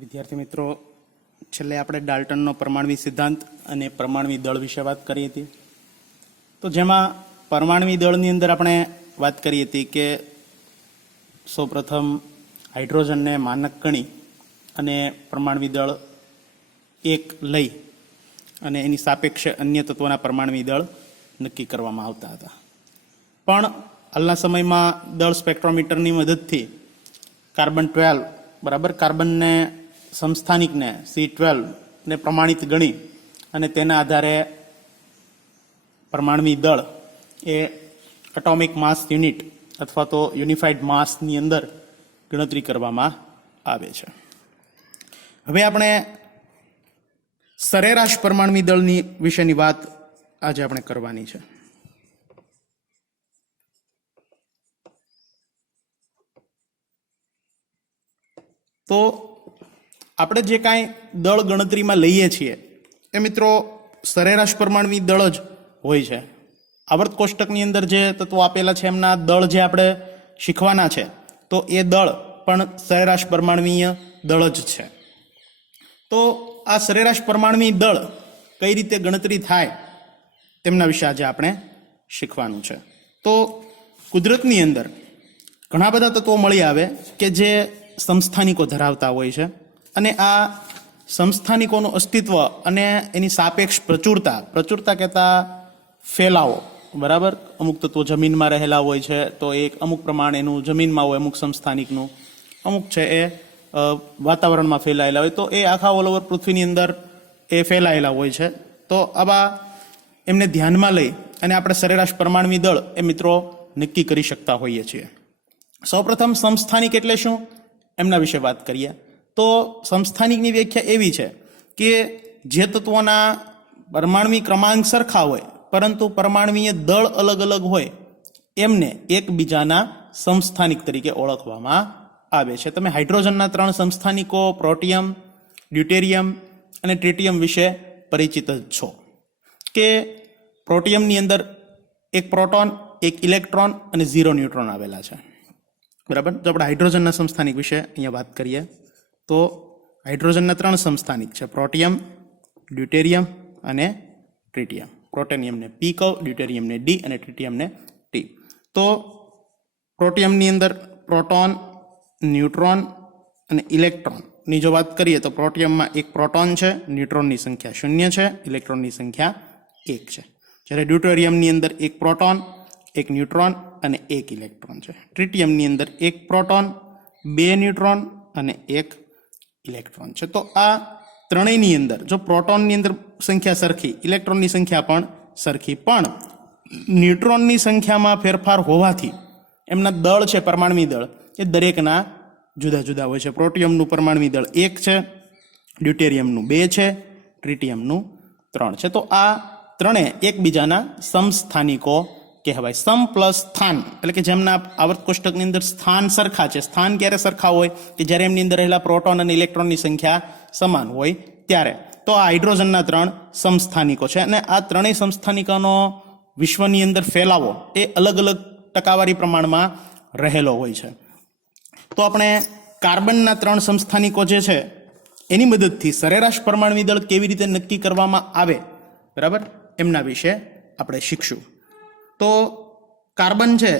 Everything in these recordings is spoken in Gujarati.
વિદ્યાર્થી મિત્રો, છેલ્લે આપણે ડાલ્ટનનો પરમાણવી સિદ્ધાંત અને પરમાણવી દળ વિશે વાત કરી હતી. તો જેમાં પરમાણવી દળની અંદર આપણે વાત કરી હતી કે સૌપ્રથમ હાઇડ્રોજનને માનક ગણી અને પરમાણવી દળ એક લઈ અને એની સાપેક્ષે અન્ય તત્વોના પરમાણવી દળ નક્કી કરવામાં આવતા હતા. પણ હાલના સમયમાં દળ સ્પેક્ટ્રોમીટરની મદદથી કાર્બન 12 બરાબર કાર્બનને સમસ્થાનિકને C12 ને પ્રમાણિત ગણી અને તેના આધારે પરમાણવી દળ એ એટોમિક માસ યુનિટ અથવા તો યુનિફાઈડ માસની અંદર ગણતરી કરવામાં આવે છે. હવે આપણે સરેરાશ પરમાણવી દળની વિશેની વાત આજે આપણે કરવાની છે. તો આપણે જે કાંઈ દળ ગણતરીમાં લઈએ છીએ એ મિત્રો સરેરાશ પરમાણવી દળ જ હોય છે. આવર્ત કોષ્ટકની અંદર જે તત્વો આપેલા છે એમના દળ જે આપણે શીખવાના છે તો એ દળ પણ સરેરાશ પરમાણવીય દળ જ છે. તો આ સરેરાશ પરમાણવી દળ કઈ રીતે ગણતરી થાય તેમના વિશે આજે આપણે શીખવાનું છે. તો કુદરતની અંદર ઘણા બધા તત્વો મળી આવે કે જે સમસ્થાનિકો ધરાવતા હોય છે અને આ સમસ્થાનિકોનું અસ્તિત્વ અને એની સાપેક્ષ પ્રચુરતા કહેતા ફેલાવો બરાબર. અમુક તત્વો જમીનમાં રહેલા હોય છે તો એક અમુક પ્રમાણ એનું જમીનમાં હોય, અમુક સમસ્થાનિકનું, અમુક છે એ વાતાવરણમાં ફેલાયેલા હોય, તો એ આખા ઓલ ઓવર પૃથ્વીની અંદર એ ફેલાયેલા હોય છે. તો આવા એમને ધ્યાનમાં લઈ અને આપણે સરેરાશ પરમાણવી દળ એ મિત્રો નક્કી કરી શકતા હોઈએ છીએ. સૌપ્રથમ સમસ્થાનિક એટલે શું એમના વિશે વાત કરીએ. તો સમસ્થાનિકની વ્યાખ્યા એવી છે કે જે તત્વોના પરમાણવી ક્રમાંક સરખા હોય પરંતુ પરમાણવીય દળ અલગ અલગ હોય એમને એકબીજાના સમસ્થાનિક તરીકે ઓળખવામાં આવે છે. તમે હાઇડ્રોજનના 3 સમસ્થાનિકો પ્રોટિયમ, ડ્યુટેરિયમ અને ટ્રિટિયમ વિશે પરિચિત જ છો કે પ્રોટિયમની અંદર એક પ્રોટોન, એક ઇલેક્ટ્રોન અને 0 ન્યુટ્રોન આવેલા છે બરાબર. જો આપણે હાઇડ્રોજનના સમસ્થાનિક વિશે અહીંયા વાત કરીએ તો હાઇડ્રોજનના 3 સમસ્થાનિક છે, પ્રોટિયમ, ડ્યુટેરિયમ અને ટ્રિટિયમ. પ્રોટેનિયમને P કહો, ડ્યુટેરિયમને D અને ટ્રિટિયમને T. તો પ્રોટિયમની અંદર પ્રોટોન, ન્યુટ્રોન અને ઇલેક્ટ્રોનની જો વાત કરીએ તો પ્રોટિયમમાં એક પ્રોટોન છે, ન્યુટ્રોનની સંખ્યા 0 છે, ઇલેક્ટ્રોનની સંખ્યા 1 છે. જ્યારે ડ્યુટેરિયમની અંદર એક પ્રોટોન, એક ન્યુટ્રોન અને એક ઇલેક્ટ્રોન છે. ટ્રિટિયમની અંદર એક પ્રોટોન, 2 ન્યુટ્રોન અને 1 ઇલેક્ટ્રોન છે. તો આ ત્રણેયની અંદર જો પ્રોટોનની અંદર સંખ્યા સરખી, ઇલેક્ટ્રોનની સંખ્યા પણ સરખી, પણ ન્યુટ્રોનની સંખ્યામાં ફેરફાર હોવાથી એમના દળ છે પરમાણવી દળ એ દરેકના જુદા જુદા હોય છે. પ્રોટિયમનું પરમાણવી દળ 1 છે, ડ્યુટેરિયમનું 2 છે, ટ્રિટિયમનું 3 છે. તો આ ત્રણે એકબીજાના સમસ્થાનિકો કહેવાય. સમ પ્લસ સ્થાન એટલે કે જેમના આવર્ત કોષ્ટકની અંદર સ્થાન સરખા છે. સ્થાન ક્યારે સરખા હોય કે જ્યારે એમની અંદર રહેલા પ્રોટોન અને ઇલેક્ટ્રોનની સંખ્યા સમાન હોય ત્યારે. તો આ હાઇડ્રોજનના 3 સમસ્થાનિકો છે અને આ ત્રણેય સમસ્થાનિકોનો વિશ્વની અંદર ફેલાવો એ અલગ અલગ ટકાવારી પ્રમાણમાં રહેલો હોય છે. તો આપણે કાર્બનના 3 સમસ્થાનિકો જે છે એની મદદથી સરેરાશ પરમાણવી દળ કેવી રીતે નક્કી કરવામાં આવે બરાબર એમના વિશે આપણે શીખશું. તો કાર્બન છે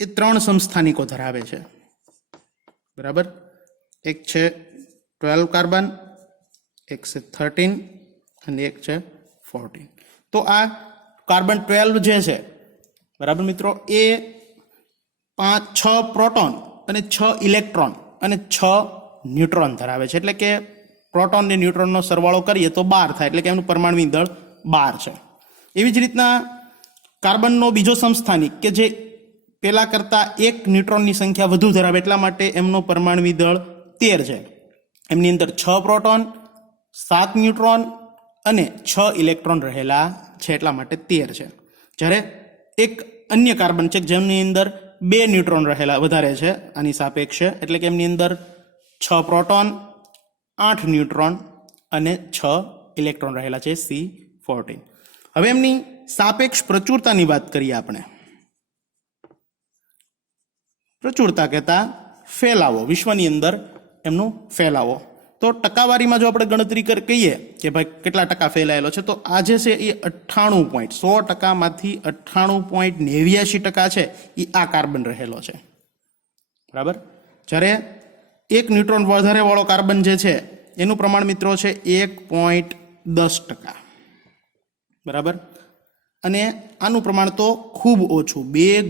એ 3 સમસ્થાનિકો ધરાવે છે બરાબર. એક છે 12 કાર્બન, એક છે 13 અને એક છે 14. તો આ કાર્બન 12 જે છે બરાબર મિત્રો એ 6 પ્રોટોન અને 6 ઇલેક્ટ્રોન અને 6 ન્યુટ્રોન ધરાવે છે. એટલે કે પ્રોટોન અને ન્યુટ્રોનનો સરવાળો કરીએ તો 12 થાય, એટલે કે એમનું પરમાણવી દળ 12 છે. એવી જ રીતના કાર્બનનો બીજો સમસ્થાનિક કે જે પેલા કરતા 1 ન્યુટ્રોનની સંખ્યા વધુ ધરાવે એટલા માટે એમનો પરમાણવી દળ 13 છે. એમની અંદર 6 પ્રોટોન, 7 ન્યુટ્રોન અને 6 ઇલેક્ટ્રોન રહેલા છે એટલા માટે 13 છે. જ્યારે એક અન્ય કાર્બન છે જેમની અંદર 2 ન્યુટ્રોન રહેલા વધારે છે આની સાપેક્ષે, એટલે કે એમની અંદર 6 પ્રોટોન, 8 ન્યુટ્રોન અને 6 ઇલેક્ટ્રોન રહેલા છે C14. હવે એમની સાપેક્ષ પ્રચુરતાની વાત કરીએ આપણે. પ્રચુરતા કહેતા ફેલાવો, વિશ્વની અંદર એમનો ફેલાવો. તો ટકાવારીમાં જો આપણે ગણતરી કહીએ કે ભાઈ કેટલા ટકા ફેલાયેલો છે, તો આ જે છે એ 98.100%માંથી 98.89% છે એ આ કાર્બન રહેલો છે. બરાબર. જ્યારે 1 ન્યુટ્રોન વધારે વાળો કાર્બન જે છે એનું પ્રમાણ મિત્રો છે 1.10%. બરાબર. અને આનું પ્રમાણ તો ખૂબ ઓછું, 2 ×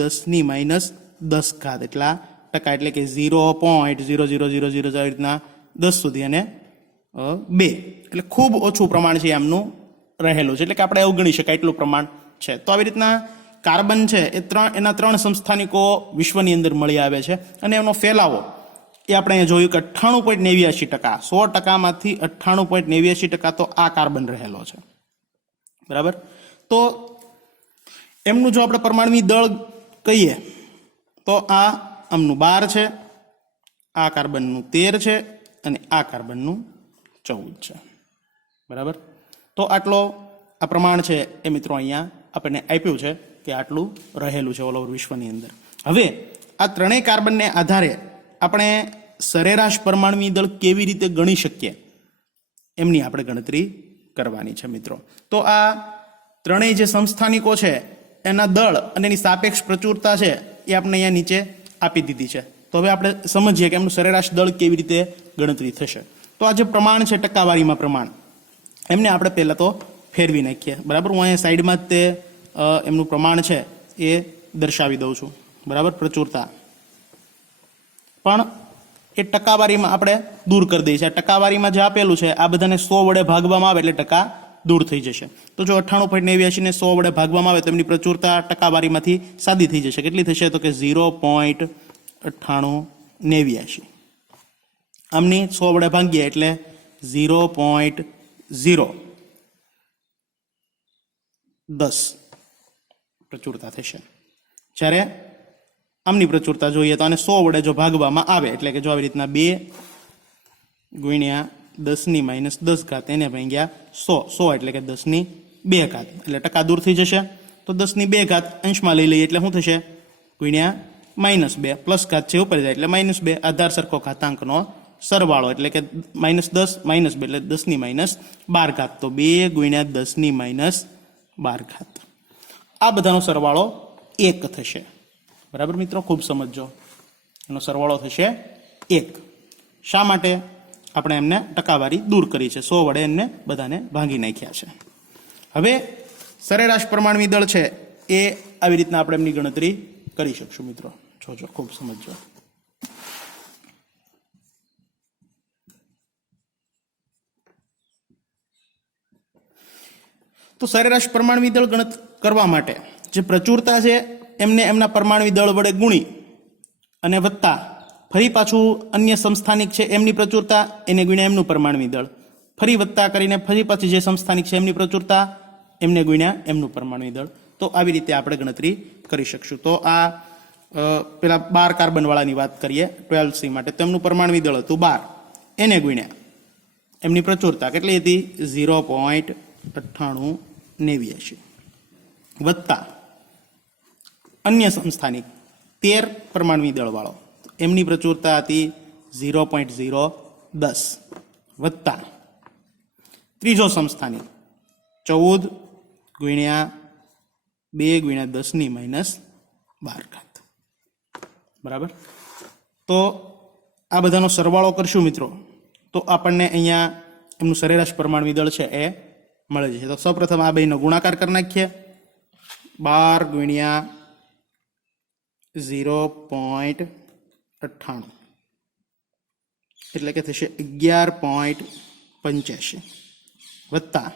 10⁻10 એટલા ટકા, એટલે કે 0.00000 આવી રીતના 10 સુધી અને 2, એટલે ખૂબ ઓછું પ્રમાણ છે એમનું રહેલું છે. એટલે કે આપણે એવું ગણી શકાય એટલું પ્રમાણ છે. તો આવી રીતના કાર્બન છે એ એના 3 સમસ્થાનિકો વિશ્વની અંદર મળી આવે છે અને એનો ફેલાવો એ આપણે અહીંયા જોયું કે 98.89%, 100%માંથી 98.89% તો આ કાર્બન રહેલો છે. બરાબર. તો એમનું જો આપણે પરમાણુય દળ કહીએ તો આ આમનું 12 છે, આ કાર્બનનું 13 છે અને આ કાર્બનનું 14 છે. બરાબર. તો આટલો આ પ્રમાણ છે એ મિત્રો અહીંયા આપણને આપ્યું છે કે આટલું રહેલું છે ઓલ ઓવર વિશ્વની અંદર. હવે આ ત્રણેય કાર્બનને આધારે આપણે સરેરાશ પરમાણુય દળ કેવી રીતે ગણી શકીએ એમની આપણે ગણતરી કરવાની છે મિત્રો. તો આ ત્રણેય જે સમસ્થાનિકો છે એના દળ અને એની સાપેક્ષ પ્રચુરતા છે એ આપણે અહીંયા નીચે આપી દીધી છે. તો હવે આપણે સમજીએ કે એમનું સરેરાશ દળ કેવી રીતે ગણતરી થશે. તો આ જે પ્રમાણ છે ટકાવારીમાં પ્રમાણ, એમને આપણે પહેલાં તો ફેરવી નાખીએ. બરાબર. હું અહીંયા સાઈડમાં જ તે એમનું પ્રમાણ છે એ દર્શાવી દઉં છું. બરાબર. પ્રચુરતા પણ એ ટકાવારીમાં આપણે દૂર કરી દઈએ છીએ. આ ટકાવારીમાં જે આપેલું છે આ બધાને 100 વડે ભાગવામાં આવે એટલે ટકા દૂર થઈ જશે. તો જો 98.89 ને 100 વડે ભાગવામાં આવે તો એમની પ્રચુરતા ટકાવારીમાંથી સાદી થઈ જશે. કેટલી થશે? તો કે 0.9889. આમની 100 વડે ભાગીએ એટલે 0.010 પ્રચુરતા થશે. જ્યારે આમની પ્રચુરતા જોઈએ તો આને 100 વડે જો ભાગવામાં આવે એટલે કે જો આવી રીતના 2 × 10⁻10 એને ભાગ્યા 100 એટલે કે 10⁻2 એટલે ટકા દૂર થઈ જશે. તો 10⁻2 અંશમાં લઈ લઈએ એટલે શું થશે? ગુણ્યા -2, પ્લસ ઘાત છે ઉપર જાય એટલે -2, આધાર સરખો ઘાતાંકનો સરવાળો એટલે કે -10 -2 એટલે 10⁻12. તો 2 × 10⁻12 આ બધાનો સરવાળો 1 થશે. બરાબર મિત્રો. ખૂબ સમજો, એનો સરવાળો થશે 1. શા માટે? આપણે એમને ટકાવારી દૂર કરી છે, 100 વડે એમને બધાને ભાંગી નાખ્યા છે. હવે સરેરાશ પરમાણુય દળ છે એ આવી રીતના આપણે એમની ગણતરી કરી શકશું મિત્રો. જોજો, ખૂબ સમજો. તો સરેરાશ પરમાણુય દળ ગણતરી કરવા માટે જે પ્રચુરતા છે એમને એમના પરમાણુય દળ વડે ગુણી અને વત્તા ફરી પાછું અન્ય સમસ્થાનિક છે એમની પ્રચુરતા એને ગુણ્યા એમનું પરમાણુય દળ, ફરી વત્તા કરીને ફરી પાછી જે સમસ્થાનિક છે એમની પ્રચુરતા એમને ગુણ્યા એમનું પરમાણુય દળ. તો આવી રીતે આપણે ગણતરી કરી શકશું. તો આ પેલા 12 કાર્બન વાળાની વાત કરીએ 12C માટે, તો એમનું પરમાણુય દળ હતું 12, એને ગુણ્યા એમની પ્રચુરતા કેટલી હતી? 0.9889 વત્તા અન્ય સંસ્થાનિક 13 પરમાણુય દળ વાળો, એમની પ્રચુરતા હતી 0.010 વત્તા ત્રીજો સંસ્થાનિક 14 ગુણ્યા 2 × 10⁻12. બરાબર. તો આ બધાનો સરવાળો કરશું મિત્રો તો આપણને અહીંયા એમનું સરેરાશ પરમાણુય દળ છે એ મળે છે. તો સૌપ્રથમ આ બેનો ગુણાકાર કરી નાખીએ. 12 × 0.98 એટલે કે થશે 11.85 વત્તા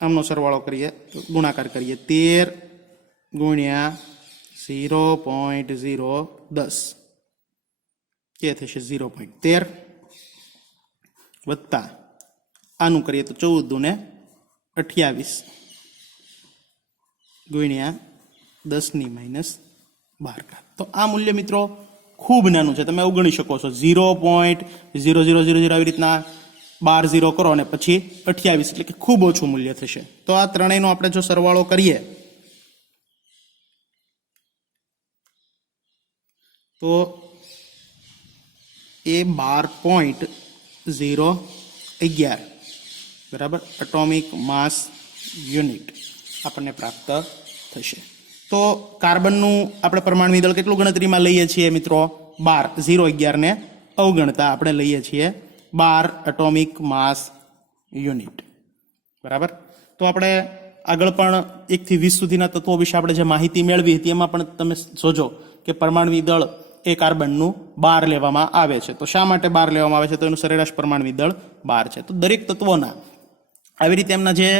આમનો સરવાળો કરીએ તો ગુણાકાર કરીએ 13 × 0.010 એ થશે 0.13 વત્તા આનું કરીએ તો 14×28 ગુણ્યા 10⁻12. તો આ મૂલ્ય મિત્રો ખૂબ નાનું છે, તમે એવું ગણી શકો છો. 0.0000 આવી રીતના 12 0 કરો અને પછી 28 એટલે કે ખૂબ ઓછું મૂલ્ય થશે. તો આ ત્રણેયનો આપણે જો સરવાળો કરીએ તો એ 12.011 બરાબર એટોમિક માસ યુનિટ આપણને પ્રાપ્ત થશે. તો કાર્બનનું આપણે પરમાણુ દળ કેટલું ગણતરીમાં લઈએ છીએ મિત્રો? 12.011 ને અવગણતા આપણે લઈએ છીએ 12 એટોમિક માસ યુનિટ. બરાબર. તો આપણે આગળ પણ 1 થી 20 સુધીના તત્વો વિશે આપણે જે માહિતી મેળવી હતી એમાં પણ તમે જોજો કે પરમાણુ દળ એ કાર્બનનું 12 લેવામાં આવે છે. તો શા માટે 12 લેવામાં આવે છે? તો એનું સરેરાશ પરમાણુ દળ 12 છે. તો દરેક તત્વોના આવી રીતે એમના જે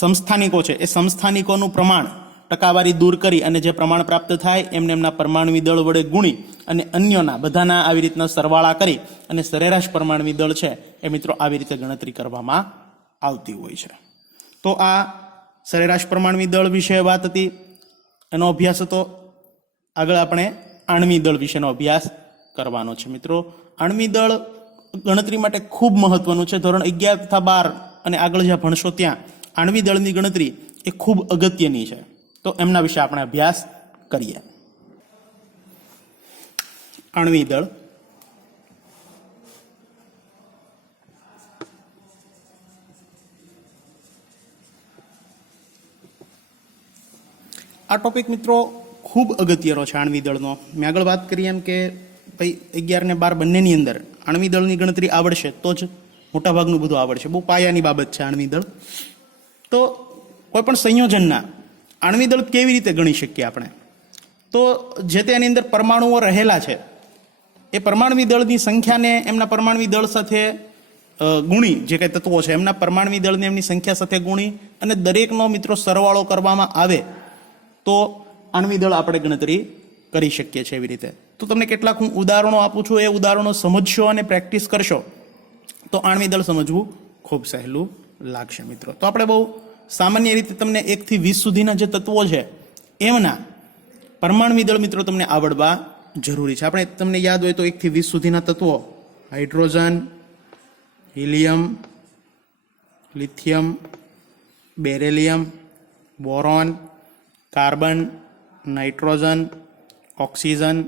સમસ્થાનિકો છે એ સમસ્થાનિકોનું પ્રમાણ ટકાવારી દૂર કરી અને જે પ્રમાણ પ્રાપ્ત થાય એમને એમના પરમાણુ દળ વડે ગુણી અને અન્યોના બધાના આવી રીતના સરવાળા કરી અને સરેરાશ પરમાણુ દળ છે એ મિત્રો આવી રીતે ગણતરી કરવામાં આવતી હોય છે. તો આ સરેરાશ પરમાણુ દળ વિશે વાત હતી, એનો અભ્યાસ હતો. આગળ આપણે આણ્વિક દળ વિશેનો અભ્યાસ કરવાનો છે. મિત્રો આણ્વિક દળ ગણતરી માટે ખૂબ મહત્વનું છે. ધોરણ 11 તથા 12 અને આગળ જ્યાં ભણશો ત્યાં આણ્વિક દળની ગણતરી એ ખૂબ અગત્યની છે. તો એમના વિશે આપણે અભ્યાસ કરીએ. આણ્વિક દળ આ ટોપિક મિત્રો ખૂબ અગત્યનો છે આણ્વિક દળનો. મેં આગળ વાત કરી એમ કે ભાઈ 11 ને 12 બંનેની અંદર આણ્વિક દળની ગણતરી આવડશે તો જ મોટાભાગનું બધું આવડશે. બહુ પાયાની બાબત છે આણ્વિક દળ. તો કોઈ પણ સંયોજનના આણ્વિક દળ કેવી રીતે ગણી શકીએ આપણે? તો જે તેની અંદર પરમાણુઓ રહેલા છે એ પરમાણુ દળની સંખ્યાને એમના પરમાણુ દળ સાથે ગુણી, જે કંઈ તત્વો છે એમના પરમાણુ દળને એમની સંખ્યા સાથે ગુણી અને દરેકનો મિત્રો સરવાળો કરવામાં આવે તો આણ્વિક દળ આપણે ગણતરી કરી શકીએ છીએ. એવી રીતે તો તમને કેટલાક હું ઉદાહરણો આપું છું, એ ઉદાહરણો સમજશો અને પ્રેક્ટિસ કરશો તો આણ્વિક દળ સમજવું ખૂબ સહેલું લાગશે મિત્રો. તો આપણે બહુ સામાન્ય રીતે તમને 1 થી 20 સુધીના જે તત્વો છે એમના પરમાણુ દળ મિત્રો તમને આવડવા જરૂરી છે. આપણે તમને યાદ હોય તો 1 થી 20 સુધીના તત્વો hydrogen, helium, lithium, beryllium, boron, carbon, nitrogen, oxygen,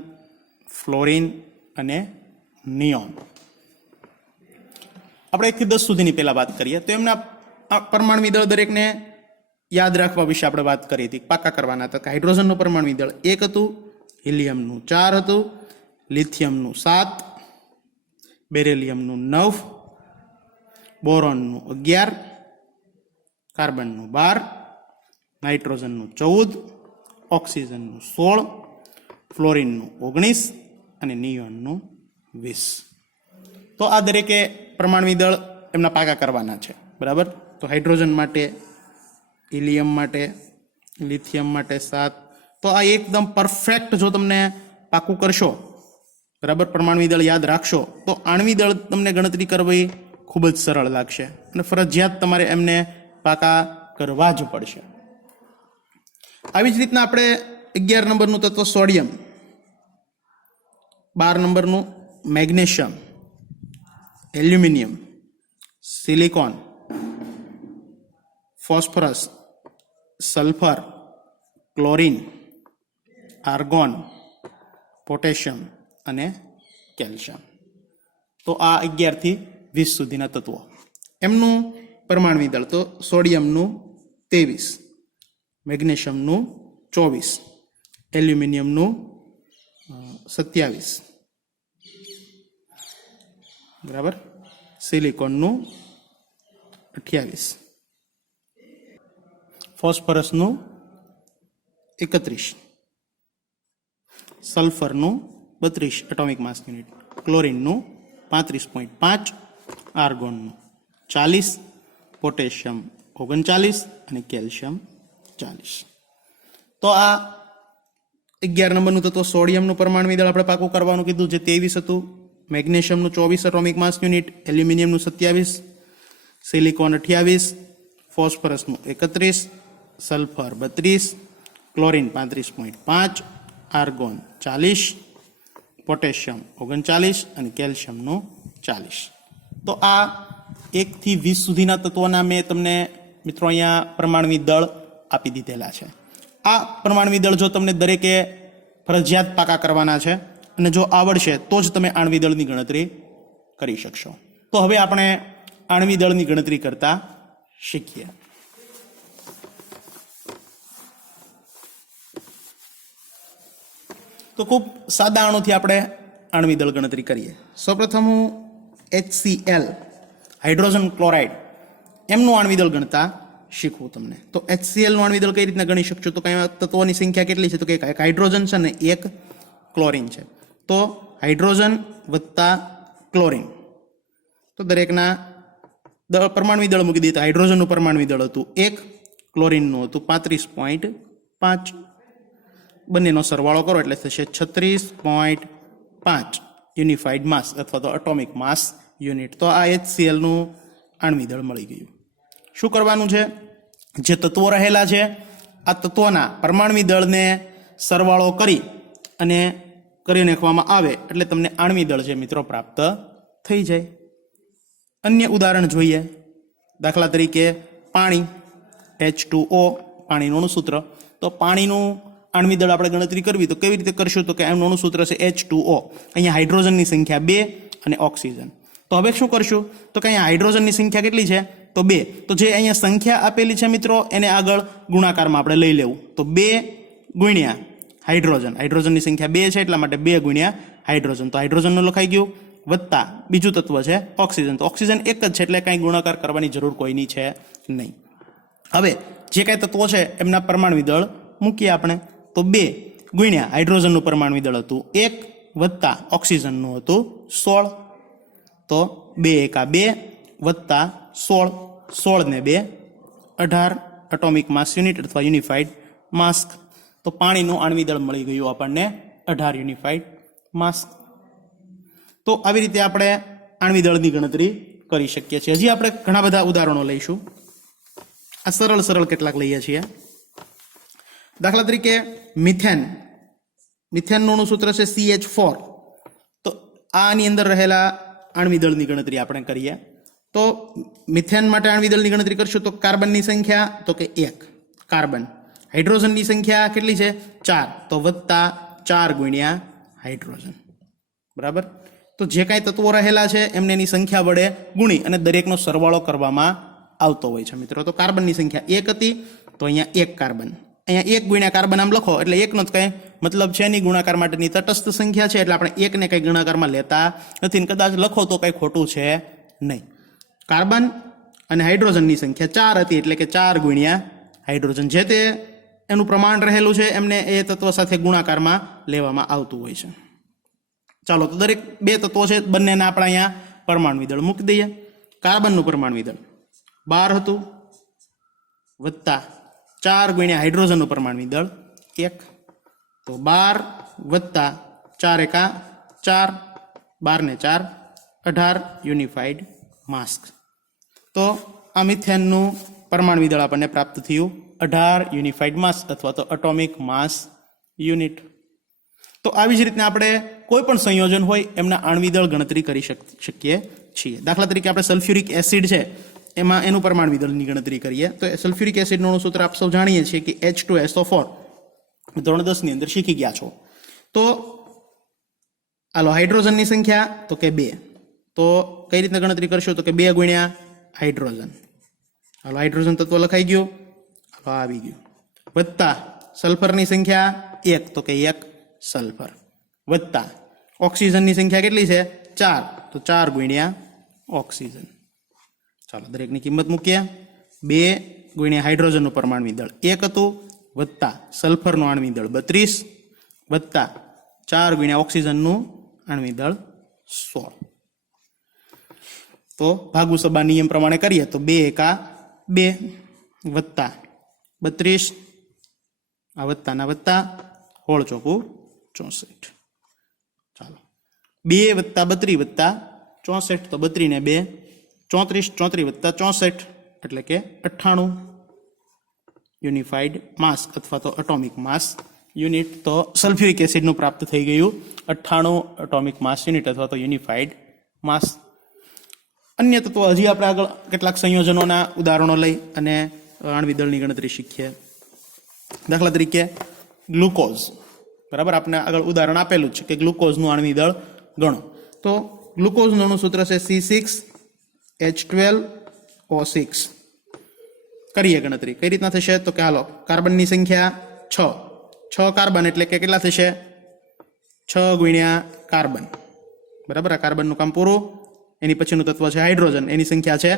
fluorine અને નિયોન. આપણે 1 થી 10 સુધીની પહેલા વાત કરીએ તો એમના પરમાણુ દળ દરેકને યાદ રાખવા વિશે આપણે વાત કરી હતી, પાકા કરવાના હતા. હાઇડ્રોજનનું પરમાણુ દળ 1 હતું, હિલિયમનું 4 હતું, લિથિયમનું 7, બેરિલિયમનું 9, બોરોનનું 11, કાર્બનનું 12, નાઇટ્રોજનનું 14, ઓક્સિજનનું 16, ફ્લોરિનનું 19 અને નિયોનનું 20. તો આ દરેકે પરમાણુ દળ એમના પાકા કરવાના છે. બરાબર. તો હાઇડ્રોજન માટે, હિલિયમ માટે, લિથિયમ માટે 7. તો આ એકદમ પરફેક્ટ જો તમને પાકું કરશો, બરાબર, પરમાણુ દળ યાદ રાખશો તો આણ્વિક દળ તમને ગણતરી કરવી ખૂબ જ સરળ લાગશે અને ફરજિયાત તમારે એમને પાકા કરવા જ પડશે. આવી જ રીતના આપણે 11 નંબરનું તત્વ સોડિયમ, 12 નંબરનું magnesium, aluminium, silicon, phosphorus, sulphur, chlorine, argon, potassium અને કેલ્શિયમ. તો આ 11 થી 20 સુધીના તત્વો. એમનું પરમાણુ દળ તો સોડિયમનું 23, મેગ્નેશિયમનું 24, એલ્યુમિનિયમનું 27, બરાબર, સિલિકોનનું 28, ફોસ્ફરસનું 31, સલ્ફરનું 32 એટોમિક માસ યુનિટ, ક્લોરીનનું 35.5, આર્ગોનનું 40, પોટેશિયમ 39 અને કેલ્શિયમ 40. તો આ 11 નંબરનું તત્વ સોડિયમનું પરમાણુ દળ આપણે પાકું કરવાનું કીધું, જે 23 હતું, મેગ્નેશિયમનું 24 એટોમિક માસ યુનિટ, એલ્યુમિનિયમનું 27, સિલિકોન 28, ફોસ્ફરસનું 31, સલ્ફર 32, ક્લોરીન 35.5, આર્ગોન 40, પોટેશિયમ 39 અને કેલ્શિયમનું 40. તો આ 1 થી 20 સુધીના તત્વોના મેં તમને મિત્રો અહીંયા પરમાણુ દળ આપી દીધેલા છે. આ પરમાણુ દળ જો તમને દરેકે ફરજિયાત પાકા કરવાના છે અને જો આવડશે તો જ તમે આણ્વિક દળની ગણતરી કરી શકશો. તો હવે આપણે આણ્વિક દળની ગણતરી કરતા શીખીએ. તો ખૂબ સાદા અણુથી આપણે આણ્વિક દળ ગણતરી કરીએ. સૌપ્રથમ હું HCl હાઇડ્રોજન ક્લોરાઇડ એમનું આણ્વિક દળ ગણતા શીખવું તમને. તો HCl નું આણ્વિક દળ કઈ રીતના ગણી શકશું? તો કઈ તત્વોની સંખ્યા કેટલી છે? તો કે એક હાઇડ્રોજન છે ને એક ક્લોરીન છે. તો હાઇડ્રોજન વત્તા ક્લોરીન, તો દરેકના પરમાણુ દળ મૂકી દઈએ. તો હાઇડ્રોજનનું પરમાણુ દળ હતું 1, ક્લોરીનનું હતું 35.5. બંનેનો સરવાળો કરો એટલે થશે 36.5 યુનિફાઈડ માસ અથવા તો એટોમિક માસ યુનિટ. તો આ HCl નું આણ્વિક દળ મળી ગયું. શું કરવાનું છે? જે તત્વો રહેલા છે આ તત્વોના પરમાણુ દળને સરવાળો કરી અને કરી નાખવામાં આવે એટલે તમને આણ્વિક દળ છે મિત્રો પ્રાપ્ત થઈ જાય. અન્ય ઉદાહરણ જોઈએ. દાખલા તરીકે પાણી, H2O, પાણીનું અણુસૂત્ર. તો પાણીનું આણ્વિક દળ આપણે ગણતરી કરવી તો કેવી રીતે કરશું? તો કે એમનું અણુસૂત્ર છે H2O. અહીંયા હાઇડ્રોજનની સંખ્યા 2 અને ઓક્સિજન. તો હવે શું કરશું? તો કે અહીંયા હાઇડ્રોજનની સંખ્યા કેટલી છે? તો 2. તો જે અહીંયા સંખ્યા આપેલી છે મિત્રો એને આગળ ગુણાકારમાં આપણે લઈ લેવું. તો 2 ગુણ્યા હાઇડ્રોજન, હાઇડ્રોજનની સંખ્યા 2 છે એટલા માટે 2 ગુણ્યા હાઇડ્રોજન. તો હાઇડ્રોજનનું લખાઈ ગયું વત્તા બીજું તત્વ છે ઓક્સિજન. તો ઓક્સિજન એક જ છે એટલે કાંઈ ગુણાકાર કરવાની જરૂર કોઈની છે નહીં. હવે જે કાંઈ તત્વો છે એમના પરમાણુ દળ મૂકીએ આપણે. તો 2 ગુણ્યા હાઇડ્રોજનનું પરમાણુ દળ હતું 1 વત્તા ઓક્સિજનનું હતું 16. તો 2 એકા 2 વત્તા 16, 16 ને 2 18 એટોમિક માસ યુનિટ અથવા યુનિફાઈડ માસ. તો પાણીનું આણ્વિક દળ મળી ગયું આપણને 18 યુનિફાઈડ માસ. તો આવી રીતે આપણે આણ્વિક દળની ગણતરી કરી શકીએ છીએ. હજી આપણે ઘણા બધા ઉદાહરણો લઈશું. આ સરળ કેટલાક લઈએ છીએ. દાખલા તરીકે મિથેન, મિથેનનું અણુસૂત્ર છે CH4. તો આની અંદર રહેલા આણ્વિક દળની ગણતરી આપણે કરીએ. તો મિથેન માટે આણ્વિક દળની ગણતરી કરશું તો કાર્બનની સંખ્યા તો કે 1 કાર્બન, હાઇડ્રોજનની સંખ્યા કેટલી છે 4. તો વત્તા 4 ગુણ્યા હાઇડ્રોજન. બરાબર. તો જે કાંઈ તત્વો રહેલા છે એમને એની સંખ્યા વડે ગુણી અને દરેકનો સરવાળો કરવામાં આવતો હોય છે મિત્રો. તો કાર્બનની સંખ્યા 1 હતી તો અહીંયા 1 કાર્બન, અહીંયા 1 ગુણ્યા કાર્બન આમ લખો એટલે 1 નો જ કંઈ મતલબ છે નહીં. ગુણાકાર માટેની તટસ્થ સંખ્યા છે એટલે આપણે 1 ને કંઈ ગુણાકારમાં લેતા નથી. કદાચ લખો તો કંઈ ખોટું છે નહીં. કાર્બન અને હાઇડ્રોજનની સંખ્યા 4 હતી એટલે કે 4 ગુણ્યા હાઇડ્રોજન. જે તે એનું પ્રમાણ રહેલું છે એમને એ તત્વ સાથે ગુણાકારમાં લેવામાં આવતું હોય છે. ચાલો તો દરેક 2 તત્વો છે બંનેના આપણે અહીંયા પરમાણુ દળ મૂકી દઈએ. કાર્બનનું પરમાણુ દળ 12 હતું વત્તા 4 ગુણ્યા હાઇડ્રોજનનું પરમાણુ દળ 1. તો 12 વત્તા 4 એકા 4, 12 ને 4 18 યુનિફાઈડ માસ. તો આ મિથેનનું પરમાણુ દળ આપણને પ્રાપ્ત થયું 18 યુનિફાઈડ માસ અથવા તો એટોમિક માસ યુનિટ. તો આવી જ રીતના આપણે કોઈ પણ સંયોજન હોય એમના આણ્વિક દળ ગણતરી કરી શકીએ છીએ. દાખલા તરીકે આપણે સલ્ફ્યુરિક એસિડ છે એમાં એનું પરમાણુ દળની ગણતરી કરીએ. તો સલ્ફ્યુરિક એસિડનું અણુસૂત્ર આપ સૌ જાણીએ છીએ કે H2SO4. ધોરણ 10 ની અંદર શીખી ગયા છો. તો હાલો હાઇડ્રોજનની સંખ્યા તો કે 2. તો કઈ રીતના ગણતરી કરશો? તો કે 2 ગુણ્યા હાઇડ્રોજન. હાલો હાઇડ્રોજન તત્વ લખાઈ ગયું, હાલો આવી ગયું. વત્તા સલ્ફરની સંખ્યા 1 તો કે 1 સલ્ફર. વત્તા ઓક્સિજનની સંખ્યા કેટલી છે 4. તો 4 ગુણ્યા ઓક્સિજન. ચાલો દરેકની કિંમત મૂકીએ. 2 ગુણ્યા હાઇડ્રોજનનું પરમાણુ દળ 1 હતું વત્તા સલ્ફરનું આણ્વિક દળ 32 વત્તા 4 ગુણ્યા ઓક્સિજનનું આણ્વિક દળ 16. તો ભાગુ સબા નિયમ પ્રમાણે કરીએ તો 2 એકા 2 વત્તા 32 આ વત્તાના વત્તા હોળ ચોકું 64. ચાલો 2 વત્તા 32 વત્તા 64. તો 32 ને 2 34, 34 વત્તા 64 એટલે કે 98 યુનિફાઈડ માસ અથવા તો એટોમિક માસ યુનિટ. તો સલ્ફ્યુરિક એસિડનું પ્રાપ્ત થઈ ગયું 98 એટોમિક માસ યુનિટ અથવા તો યુનિફાઈડ માસ. અન્ય તત્વો હજી આપણે આગળ કેટલાક સંયોજનોના ઉદાહરણો લઈ અને આણ્વિક દળની ગણતરી શીખીએ. દાખલા તરીકે ગ્લુકોઝ. બરાબર, આપણે આગળ ઉદાહરણ આપેલું છે કે ગ્લુકોઝનું આણ્વિક દળ ગણો. તો ગ્લુકોઝનું અણુ સૂત્ર છે C6H12O6. કરીએ ગણતરી. કઈ રીતના થશે? તો કે હાલો, કાર્બનની સંખ્યા 6 કાર્બન એટલે કે કેટલા થશે? 6 ગુણ્યા કાર્બન. બરાબર, આ કાર્બનનું કામ પૂરું. એની પછીનું તત્વ છે હાઇડ્રોજન, એની સંખ્યા છે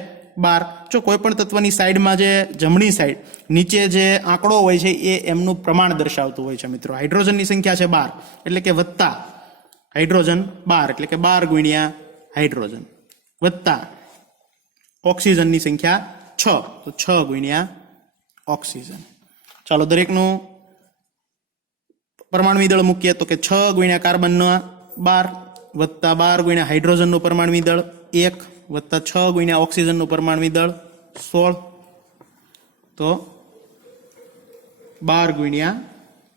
12. જો કોઈ પણ તત્વની સાઈડમાં જે જમણી સાઈડ નીચે જે આંકડો હોય છે એ એમનું પ્રમાણ દર્શાવતું હોય છે મિત્રો. હાઇડ્રોજનની સંખ્યા છે 12 એટલે કે વત્તા હાઇડ્રોજન 12 એટલે કે 12 ગુણ્યા હાઇડ્રોજન વત્તા ઓક્સિજનની સંખ્યા 6 તો 6 ગુણ્યા ઓક્સિજન. ચાલો દરેકનું પરમાણુ દળ મૂકીએ તો કે 6 ગુણ્યા કાર્બનના 12 વત્તા 12 ગુણ્યા હાઇડ્રોજનનું પરમાણુ દળ 1 વત્તા 6 ગુણ્યા ઓક્સિજનનું પરમાણુ દળ 16 તો 12 ગુણ્યા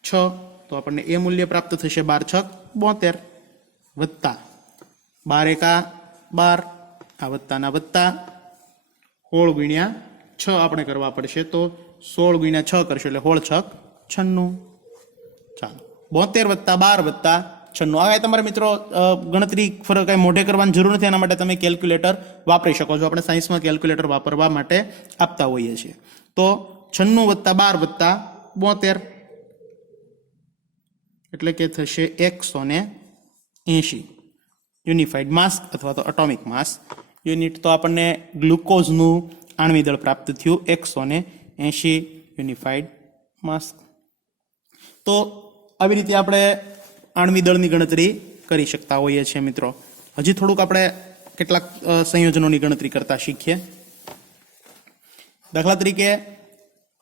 6 તો આપણને એ મૂલ્ય પ્રાપ્ત થશે 12 6 72 વત્તા 12 એકા 12 આ વત્તાના વત્તા 16 ગુણ્યા 6 આપણે કરવા પડશે તો 16 ગુણ્યા 6 કરશું એટલે 16 6 96. ચાલો 72 વત્તા 12 વત્તા 96. આ તમારે મિત્રો ગણતરી ફરક કઈ મોઢે કરવાની જરૂર નથી. એના માટે તમે કેલ્ક્યુલેટર વાપરી શકો છો. આપણે સાયન્સમાં કેલ્ક્યુલેટર વાપરવા માટે આપતા હોઈએ છીએ. તો 96 વત્તા 12 વત્તા 72 એટલે કે થશે 180 યુનિફાઈડ માસ અથવા તો એટોમિક માસ યુનિટ. તો આપણને ગ્લુકોઝનું આણ્વિક દળ પ્રાપ્ત થયું 180 યુનિફાઈડ માસ. તો આવી રીતે આપણે આણ્વિક દળની ગણતરી કરી શકતા હોઈએ છીએ મિત્રો. હજી થોડુંક આપણે કેટલાક સંયોજનોની ગણતરી કરતા શીખીએ. દાખલા તરીકે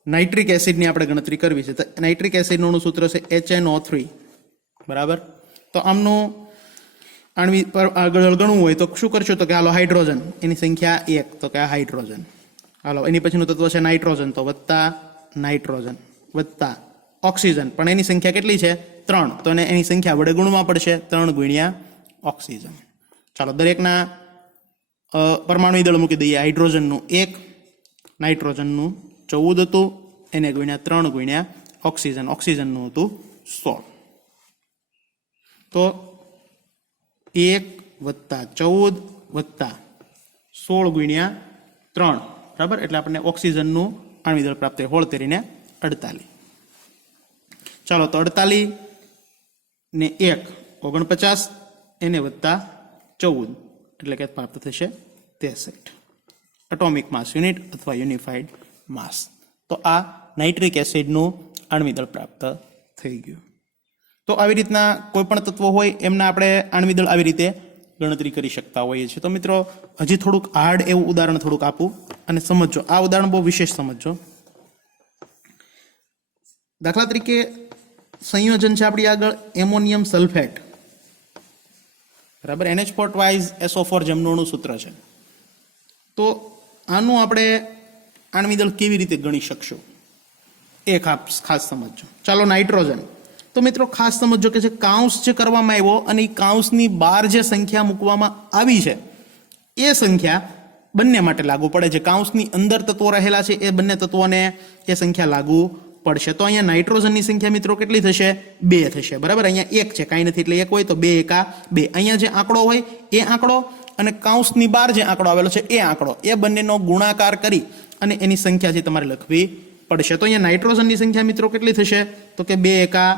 નાઇટ્રિક એસિડની આપણે ગણતરી કરવી છે. તો નાઇટ્રિક એસિડનું સૂત્ર છે HNO3. બરાબર, તો આમનું આણ્વિક દળ ગણવું હોય તો શું કરશો? તો કે હાલો હાઇડ્રોજન એની સંખ્યા 1 તો કે આ હાઇડ્રોજન. હાલો એની પછીનું તત્વ છે નાઇટ્રોજન તો વત્તા નાઇટ્રોજન વત્તા ઓક્સિજન પણ એની સંખ્યા કેટલી છે? 3 તો એની સંખ્યા વડે ગુણવા પડશે 3 ગુણ્યા ઓક્સિજન. ચાલો દરેકના પરમાણુ દળ મૂકી દઈએ. હાઇડ્રોજનનું 1 નાઇટ્રોજનનું 14 હતું એને ગુણ્યા 3 ગુણ્યા ઓક્સિજનનું હતું 16. તો 1 વત્તા 14 વત્તા 16 ગુણ્યા 3 બરાબર એટલે આપણને ઓક્સિજનનું આણ્વિક દળ પ્રાપ્ત થાય 16 તેરીને 48. ચાલો તો 48 ને 1 49 એને વત્તા 14 એટલે કે પ્રાપ્ત થશે 63 એટોમિક માસ યુનિટ અથવા યુનિફાઈડ માસ. તો આ નાઇટ્રિક એસિડનું આણ્વિક દળ પ્રાપ્ત થઈ ગયું. તો આવી રીતના કોઈ પણ તત્વો હોય એમના આપણે આણ્વિક દળ આવી રીતે ગણતરી કરી શકતા હોઈએ છીએ. તો મિત્રો હજી થોડુંક હાર્ડ એવું ઉદાહરણ થોડુંક આપું અને સમજો. આ ઉદાહરણ બહુ વિશેષ સમજો. દાખલા તરીકે સંયોજન છે આપણી આગળ એમોનિયમ સલ્ફેટ. બરાબર, NH4 ટ્વાઇસ SO4 જેમનું અણુ સૂત્ર છે. તો આનું આપણે આણ્વિક દળ કેવી રીતે ગણી શકશું એ ખાસ સમજો. ચાલો નાઇટ્રોજન. તો મિત્રો ખાસ સમજો કે જે કાઉન્સ જે કરવામાં આવ્યો અને એ કાઉન્સની બહાર જે સંખ્યા મૂકવામાં આવી છે એ સંખ્યા બંને માટે લાગુ પડે. જે કાઉન્સની અંદર તત્વો રહેલા છે એ બંને તત્વોને એ સંખ્યા લાગુ પડશે. તો અહીંયા નાઇટ્રોજનની સંખ્યા મિત્રો કેટલી થશે? 2 થશે. બરાબર, અહીંયા 1 છે કાંઈ નથી એટલે 1 હોય તો 2 એકા 2. અહીંયા જે આંકડો હોય એ આંકડો અને કાઉન્સની બહાર જે આંકડો આવેલો છે એ આંકડો એ બંનેનો ગુણાકાર કરી અને એની સંખ્યા જે તમારે લખવી પડશે. તો અહીંયા નાઇટ્રોજનની સંખ્યા મિત્રો કેટલી થશે? તો કે 2 એકા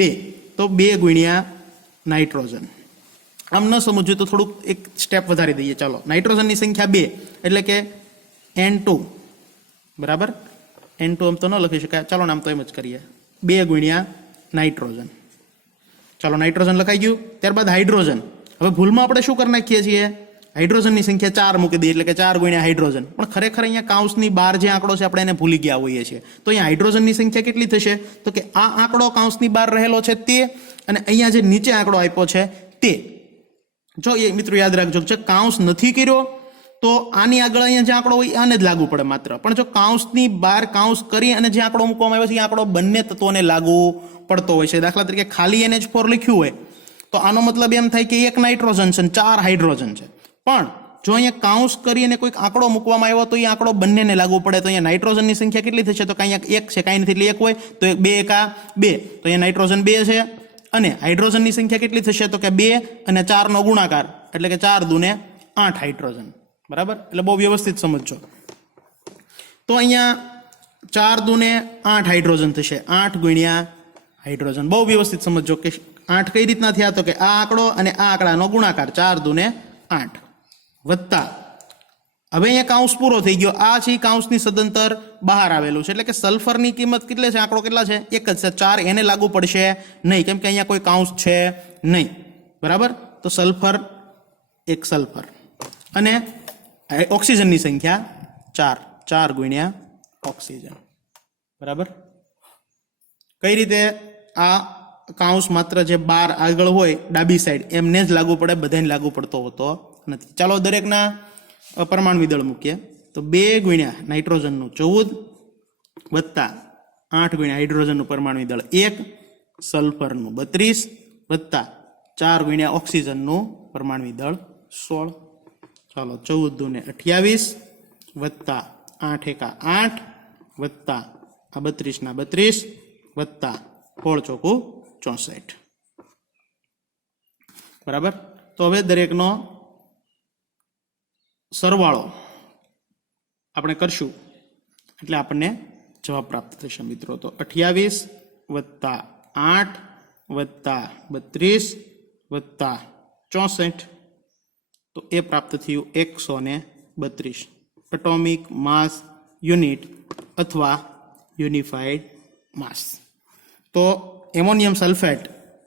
2 તો 2 ગુણ્યા નાઇટ્રોજન. આમ ન સમજવું તો થોડુંક એક સ્ટેપ વધારી દઈએ. ચાલો નાઇટ્રોજનની સંખ્યા 2 એટલે કે N2 બરાબર. N2 આમ તો ન લખી શકાય. ચાલો નામ તો એમ જ કરીએ 2 ગુણ્યા નાઇટ્રોજન. ચાલો નાઇટ્રોજન લખાઈ ગયું. ત્યારબાદ હાઇડ્રોજન. હવે ભૂલમાં આપણે શું કરી નાખીએ છીએ? હાઇડ્રોજનની સંખ્યા 4 મૂકી દઈએ એટલે કે 4 ગુણ્યા હાઇડ્રોજન. પણ ખરેખર અહીંયા કાઉન્સની બહાર જે આંકડો છે આપણે એને ભૂલી ગયા હોઈએ છીએ. તો અહીંયા હાઇડ્રોજનની સંખ્યા કેટલી થશે? તો કે આ આંકડો કાઉન્સની બહાર રહેલો છે તે અને અહીંયા જે નીચે આંકડો આપ્યો છે તે. જો એ મિત્રો યાદ રાખજો જે કાઉન્સ નથી કર્યો તો આની આગળ અહીંયા જે આંકડો હોય આને જ લાગુ પડે માત્ર. પણ જો કાઉન્સની બહાર કાઉન્સ કરી અને જે આંકડો મૂકવામાં આવ્યો છે એ આંકડો બંને તત્વોને લાગુ પડતો હોય છે. દાખલા તરીકે ખાલી NH4 લખ્યું હોય તો આનો મતલબ એમ થાય કે 1 નાઇટ્રોજન છે 4 હાઇડ્રોજન છે. પણ જો અહીંયા કાઉન્સ કરી અને કોઈક આંકડો મૂકવામાં આવ્યો તો એ આંકડો બંનેને લાગુ પડે. તો અહીંયા નાઇટ્રોજનની સંખ્યા કેટલી થશે? તો અહીંયા 1 છે કાંઈ નથી એટલે 1 હોય તો 2 એકા 2 તો અહીંયા નાઇટ્રોજન 2 છે અને હાઇડ્રોજનની સંખ્યા કેટલી થશે તો કે 2 અને 4 નો ગુણાકાર એટલે કે 4 દુને 8 હાઇડ્રોજન, બરાબર. એટલે બહુ વ્યવસ્થિત સમજજો. તો અહીંયા 4 દુને 8 હાઇડ્રોજન થશે, 8 ગુણ્યા હાઇડ્રોજન. બહુ વ્યવસ્થિત સમજજો કે 8 કઈ રીતના થયા તો કે આ આંકડો અને આ આંકડાનો ગુણાકાર 4 દુને 8 વત્તા, હવે અહીંયા કાઉન્સ પૂરો થઈ ગયો, આ છે કાઉન્સની સદંતર બહાર આવેલું છે એટલે કે સલ્ફરની કિંમત કેટલી છે, આંકડો કેટલા છે, એક જ છે, 4 એને લાગુ પડશે નહીં કેમ કે અહીંયા કોઈ કાઉન્સ છે નહીં, બરાબર. તો સલ્ફર એક સલ્ફર અને ઓક્સિજનની સંખ્યા 4 ગુણ્યા ઓક્સિજન, બરાબર. કઈ રીતે આ કાઉન્સ માત્ર જે 12 આગળ હોય ડાબી સાઈડ એમને જ લાગુ પડે, બધાને લાગુ પડતો હોતો નથી. ચાલો દરેકના પરમાણુ દળ મૂકીએ. તો 2 ગુણ્યા નાઇટ્રોજનનું 14 વત્તા 8 ગુણ્યા હાઇડ્રોજનનું પરમાણુ દળ 1, સલ્ફરનું 32 વત્તા 4 ગુણ્યા ઓક્સિજનનું પરમાણુ દળ 16. ચાલો 14 દુને 28 વત્તા 8 એકા 8 વત્તા આ 32 ના 32 વત્તા 16 ચોકું 64, બરાબર. તો હવે દરેકનો સરવાળો આપણે કરશું એટલે આપણને જવાબ પ્રાપ્ત થશે મિત્રો. તો 28 વત્તા 8 વત્તા 32 વત્તા 64, તો એ પ્રાપ્ત થયું 132 એટોમિક માસ યુનિટ અથવા યુનિફાઈડ માસ. તો એમોનિયમ સલ્ફેટ,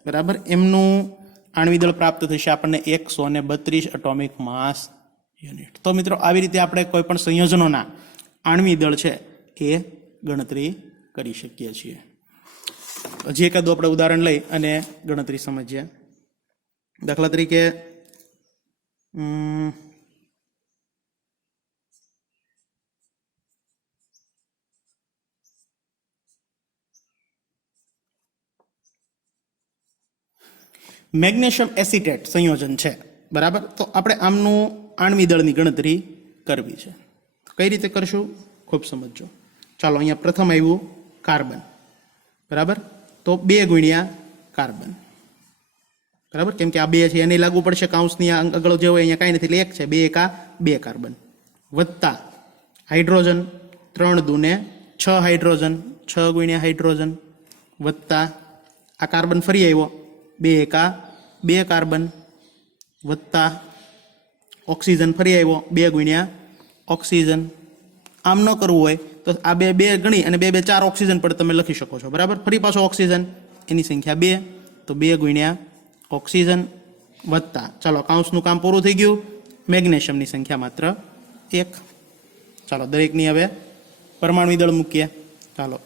બરાબર, એમનું આણ્વિક દળ પ્રાપ્ત થશે આપણને 132 એટોમિક માસ યુનિટ. તો મિત્રો આવી રીતે આપણે કોઈ પણ સંયોજનોના આણ્વિક દળ છે એ ગણતરી કરી શકીએ છીએ. હજી એકાદું આપણે ઉદાહરણ લઈ અને ગણતરી સમજીએ. દાખલા તરીકે મેગ્નેશિયમ એસિટેટ સંયોજન છે, બરાબર. તો આપણે આમનું આણ્વિક દળની ગણતરી કરવી છે. કઈ રીતે કરશું ખૂબ સમજો. ચાલો અહીંયા પ્રથમ આવ્યું કાર્બન, બરાબર. તો 2 ગુણ્યા કાર્બન, બરાબર, કેમ કે આ 2 છે એને લાગુ પડશે, કાઉન્સની આગળ જે હોય અહીંયા કાંઈ નથી એટલે 1 છે, 2 એકા 2 કાર્બન વત્તા હાઇડ્રોજન 3 દુને 6 હાઇડ્રોજન, 6 ગુણ્યા હાઇડ્રોજન વત્તા આ કાર્બન ફરી આવ્યો 2 એકા 2 કાર્બન વત્તા ઓક્સિજન ફરી આવ્યો 2 ગુણ્યા ઓક્સિજન. આમ ન કરવું હોય તો આ 2 ગણી અને 2 4 ઓક્સિજન પર તમે લખી શકો છો, બરાબર. ફરી પાછો ઓક્સિજન એની સંખ્યા 2, તો 2 ગુણ્યા ઓક્સિજન વત્તા, ચાલો કાઉન્સનું કામ પૂરું થઈ ગયું, મેગ્નેશિયમની સંખ્યા માત્ર 1. ચાલો દરેકની હવે પરમાણુ દળ મૂકીએ. ચાલો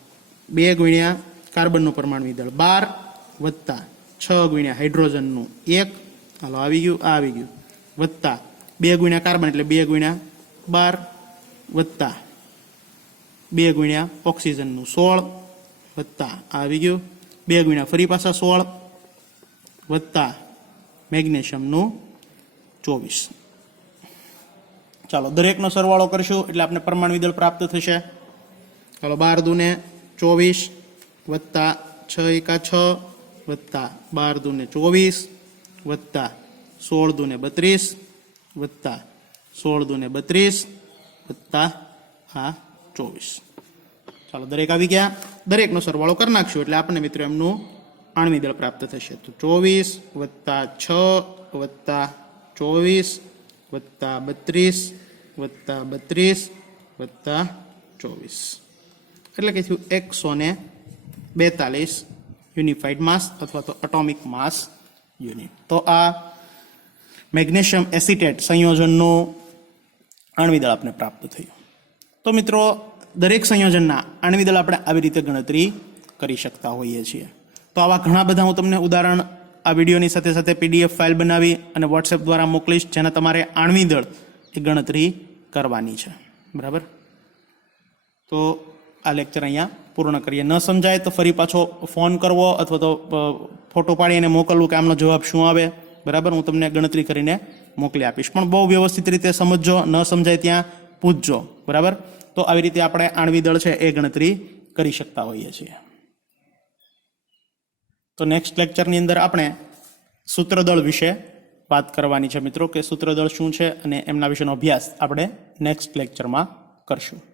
2 ગુણ્યા કાર્બનનું પરમાણુ દળ 12 વત્તા 6 ગુણ્યા હાઇડ્રોજનનું 1, ચાલો આવી ગયું, આ આવી ગયું, વત્તા 2 ગુણ્યા કાર્બન એટલે 2 ગુણ્યા 12 વત્તા 2 ગુણ્યા ઓક્સિજનનું 16 વત્તા આવી ગયું, 2 ગુણ્યા ફરી પાછા 16 વત્તા મેગ્નેશિયમનું 24. ચાલો દરેકનો સરવાળો કરશું એટલે આપણે પરમાણુ દળ પ્રાપ્ત થશે. ચાલો 12 દુને 24 વત્તા 6 એકા 6 વત્તા 12 દુને 24 વત્તા 16 દુને 32 વત્તા 16 દુને 32 વત્તા આ 24. ચાલો દરેક આવી ગયા, દરેકનો સરવાળો કરી નાખશું એટલે આપણને મિત્રો એમનું આણ્વિક દળ પ્રાપ્ત થશે. તો 24 વત્તા 6 વત્તા 24 વત્તા 32 વત્તા 32 વત્તા 24 એટલે કે થયું 142 યુનિફાઈડ માસ અથવા તો એટોમિક માસ યુનિટ. તો આ મેગ્નેશિયમ એસિટેટ સંયોજનનું આણ્વિક દળ આપણે પ્રાપ્ત થયું. તો મિત્રો દરેક સંયોજનના આણ્વિક દળ આપણે આવી રીતે ગણતરી કરી શકતા હોઈએ છીએ. તો આવા ઘણા બધા હું તમને ઉદાહરણ આ વિડીયોની સાથે સાથે PDF ફાઇલ બનાવી અને WhatsApp દ્વારા મોકલીશ, જેના તમારે આણ્વિક દળ એ ગણતરી કરવાની છે, બરાબર. તો આ લેક્ચર અહીંયા પૂર્ણ કરીએ. ન સમજાય તો ફરી પાછો ફોન કરવો અથવા તો ફોટો પાડીને મોકલવું કે આમનો જવાબ શું આવે, બરાબર. હું તમને ગણતરી કરીને મોકલી આપીશ, પણ બહુ વ્યવસ્થિત રીતે સમજજો, ન સમજાય ત્યાં પૂછજો, બરાબર. તો આવી રીતે આપણે આણ્વિક દળ છે એ ગણતરી કરી શકતા હોઈએ છીએ. તો તો નેક્સ્ટ લેક્ચરની અંદર આપણે સૂત્રદળ વિશે વાત કરવાની છે મિત્રો, કે સૂત્રદળ શું છે અને એમના વિશેનો અભ્યાસ આપણે નેક્સ્ટ લેક્ચરમાં કરશું.